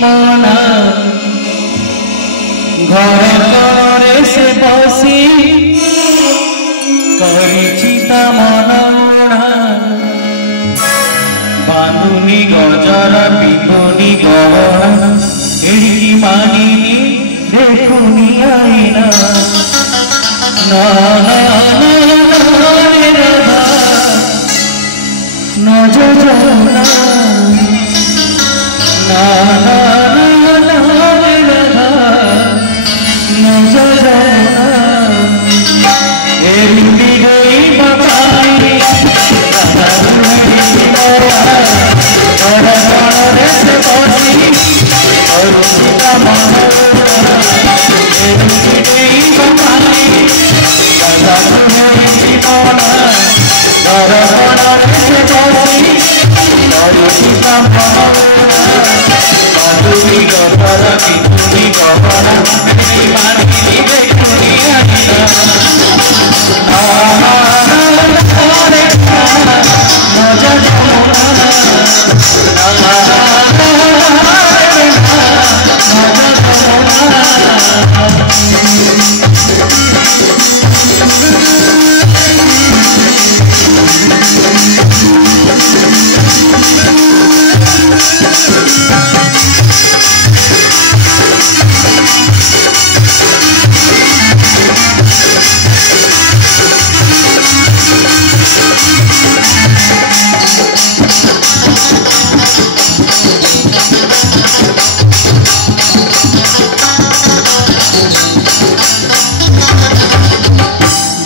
मना घर करे से बसी करिचिता मनना बांधुनी गजर पिंधुनी गहना एड़ी मानिनी देखुनी आईना ना ना ना रे राधा न जो जाना ना ना ना रे राधा न जो जाना एड़ी गई बताई राधा तुम्हें मोरा और बाणों से बसी और सीता मनोरा एड़ी गई बताई राधा तुम्हें मोरा और बाणों से बसी और सीता मनोरा बांधुनी गहर पिंधुनी गहना एड़ी मानिनी देखुनी आईना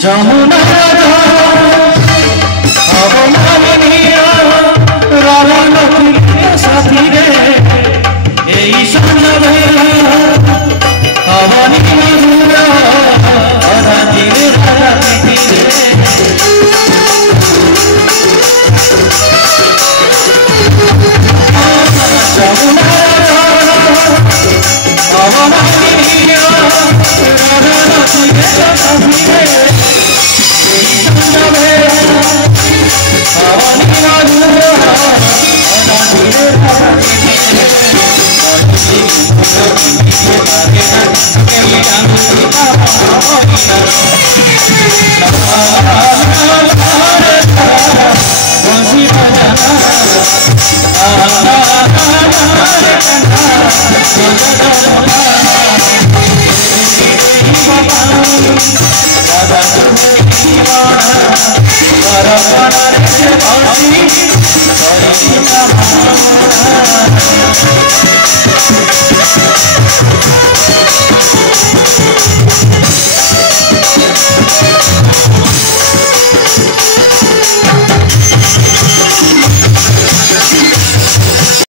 जमुना रावण साथी रे यही संग अवनी मधुर राधे राधे जमुना राधा तुम्हें दीवाना